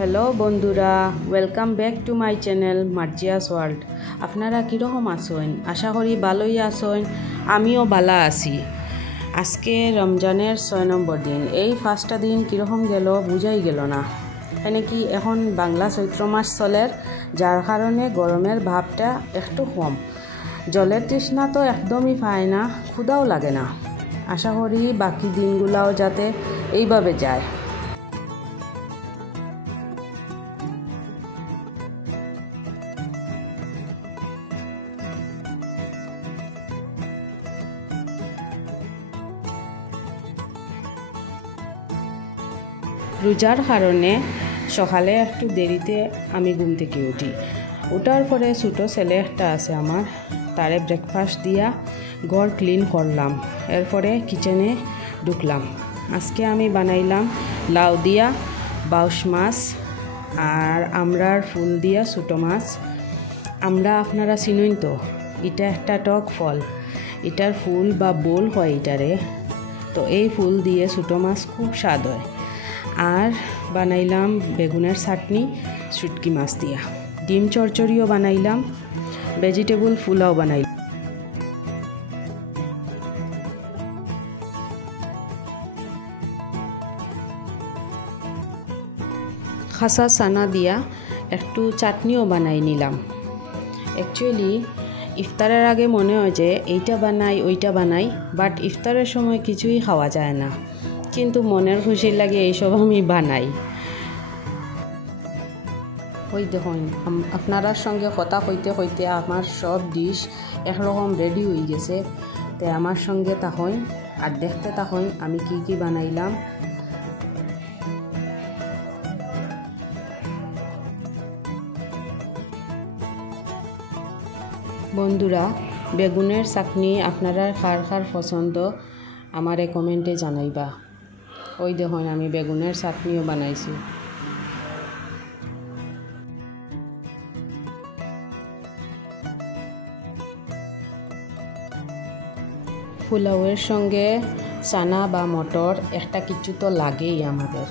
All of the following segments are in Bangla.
হ্যালো বন্ধুরা, welcome back to my channel Marzia's world. আপনারা কীরকম আছেন? আশা করি ভালোই আছেন, আমিও ভালো আছি। আজকে রমজানের 6 নম্বর দিন। এই 5টা দিন কীরকম গেল বুঝাই গেল না। এখানে কি এখন বাংলা চৈত্র মাস চলের, যার কারণে গরমের ভাবটা একটু কম। জলের তৃষ্ণা তো একদমই পায় না, ক্ষুধাও লাগে না। আশা করি বাকি দিনগুলাও যাতে এইভাবে যায়। রোজার কারণে সকালে একটু দেরিতে আমি ঘুম থেকে উঠি। ওঠার পরে ছোটো ছেলে একটা আছে আমার, তারে ব্রেকফাস্ট দিয়া ঘর ক্লিন করলাম। এরপরে কিচেনে ঢুকলাম। আজকে আমি বানাইলাম লাউ দিয়া বাউশ মাছ আর আমরার ফুল দিয়া ছোটো মাছ। আমরা আপনারা চিনুন তো, এটা একটা টক ফল, এটার ফুল বা বোল হয় এটারে। তো এই ফুল দিয়ে ছোটো মাছ খুব স্বাদ হয়। আর বানাইলাম বেগুনের চাটনি শুটকি মাছ দিয়া, ডিম চরচড়িও বানাইলাম, ভেজিটেবল পোলাও বানাইলাম। খাসা চানা দিয়া একটু চাটনিও বানাই নিলাম। অ্যাকচুয়ালি ইফতারের আগে মনে হয় যে এইটা বানাই ওইটা বানাই, বাট ইফতারের সময় কিছুই খাওয়া যায় না, কিন্তু মনের খুশি লাগে এইসব আমি বানাই। ওই দেখুন, আপনার সঙ্গে কথা কইতে কইতে আমার সব ডিশ একরকম রেডি হয়ে গেছে। তো আমার সঙ্গে তখন আর দেখতে তখন আমি কি কি বানাইলাম। বন্ধুরা, বেগুনের চাটনি আপনারা কার কার পছন্দ আমারে কমেন্টে জানাইবা। ওই দেখুন, আমি বেগুনের চাটনিও বানাইছি। পোলাওয়ের সঙ্গে চানা বা মটর একটা কিছু তো লাগেই আমাদের।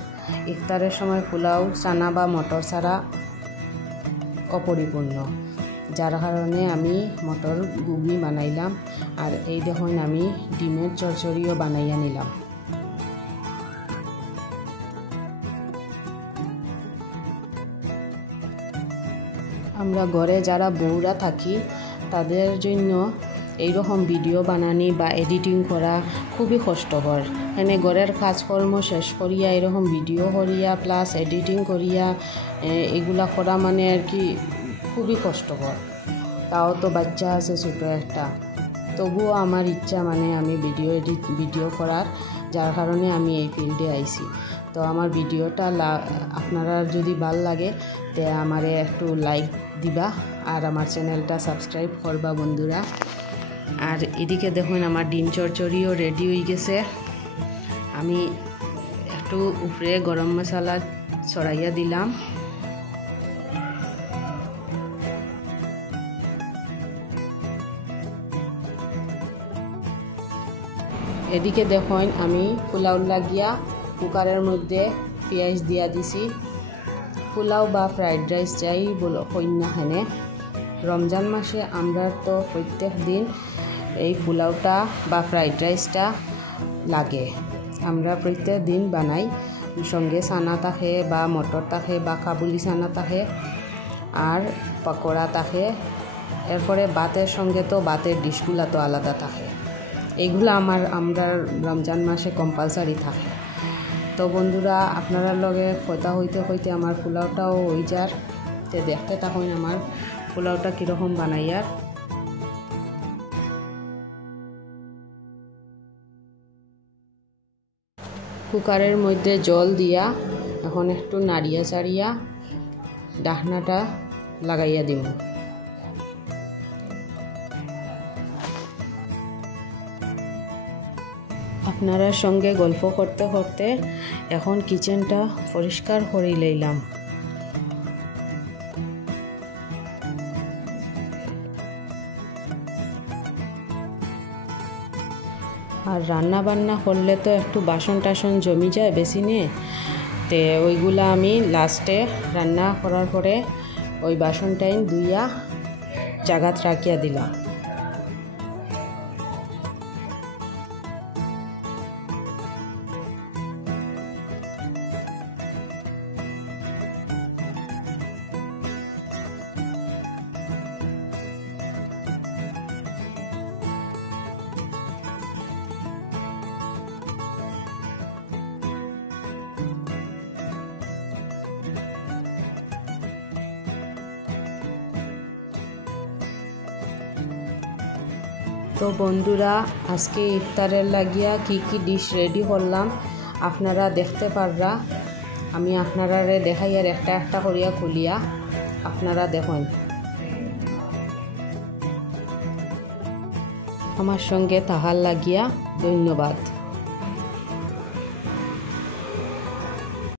ইফতারের সময় পোলাও চানা বা মটর ছাড়া অপরিপূর্ণ, যার কারণে আমি মটর ঘুগনি বানাইলাম। আর এই দেখুন, আমি ডিমের চরচড়িও বানাইয়া নিলাম। আমরা ঘরে যারা বউরা থাকি তাদের জন্য এইরকম ভিডিও বানানি বা এডিটিং করা খুবই কষ্টকর। এনে ঘরের কাজকর্ম শেষ করিয়া এরকম ভিডিও করিয়া প্লাস এডিটিং করিয়া এগুলা করা মানে আর কি খুবই কষ্টকর। তাও তো বাচ্চা আছে ছোটো একটা, তবুও আমার ইচ্ছা মানে আমি ভিডিও করার, যার কারণে আমি এই ফিল্ডে আইছি। তো আমার ভিডিওটা আপনারা যদি ভাল লাগে তে আমারে একটু লাইক দিবা আর আমার চ্যানেলটা সাবস্ক্রাইব করবা বন্ধুরা। আর এদিকে দেখুন, আমার ডিম চরচড়িও রেডি হয়ে গেছে। আমি একটু উপরে গরম মশলা ছড়াইয়া দিলাম। এদিকে দেখুন, আমি পোলাও লাগিয়া কুকারের মধ্যে পেঁয়াজ দিয়া দিছি। পোলাও বা ফ্রাইড রাইস যাই বলো কন্যা হেনে, রমজান মাসে আমরা তো প্রত্যেক দিন এই পোলাওটা বা ফ্রাইড রাইসটা লাগে। আমরা প্রত্যেক দিন বানাই, সঙ্গে চানা থাকে বা মটর থাকে বা কাবুলি চানা থাকে আর পকোড়া থাকে। এরপরে ভাতের সঙ্গে তো ভাতের ডিশগুলা তো আলাদা থাকে। এইগুলো আমরা রমজান মাসে কম্পালসারি থাকে। তো বন্ধুরা, আপনারা লগে কথা হইতে হইতে আমার পোলাওটাও হয়ে যার। তো দেখতে তখন আমার পোলাওটা কীরকম বানাইয়ার। কুকারের মধ্যে জল দিয়া এখন একটু নাড়িয়া চাড়িয়া ঢাকনাটা লাগাইয়া দিব। আপনার সঙ্গে গল্প করতে করতে এখন কিচেনটা পরিষ্কার করে লইলাম। আর রান্না বান্না করলে তো একটু বাসন টাসন জমি যায় বেশি নিয়ে, তে ওইগুলা আমি লাস্টে রান্না করার পরে ওই বাসনটাই ধুইয়া জাগাত রাখিয়া দিলাম। তো বন্ধুরা, আজকে ইফতারের লাগিয়া কি ডিশ রেডি করলাম আপনারা দেখতে পাররা। আমি আপনারা দেখাইয়ার একটা একটা করিয়া খুলিয়া আপনারা দেখুন। আমার সঙ্গে তাহার লাগিয়া ধন্যবাদ।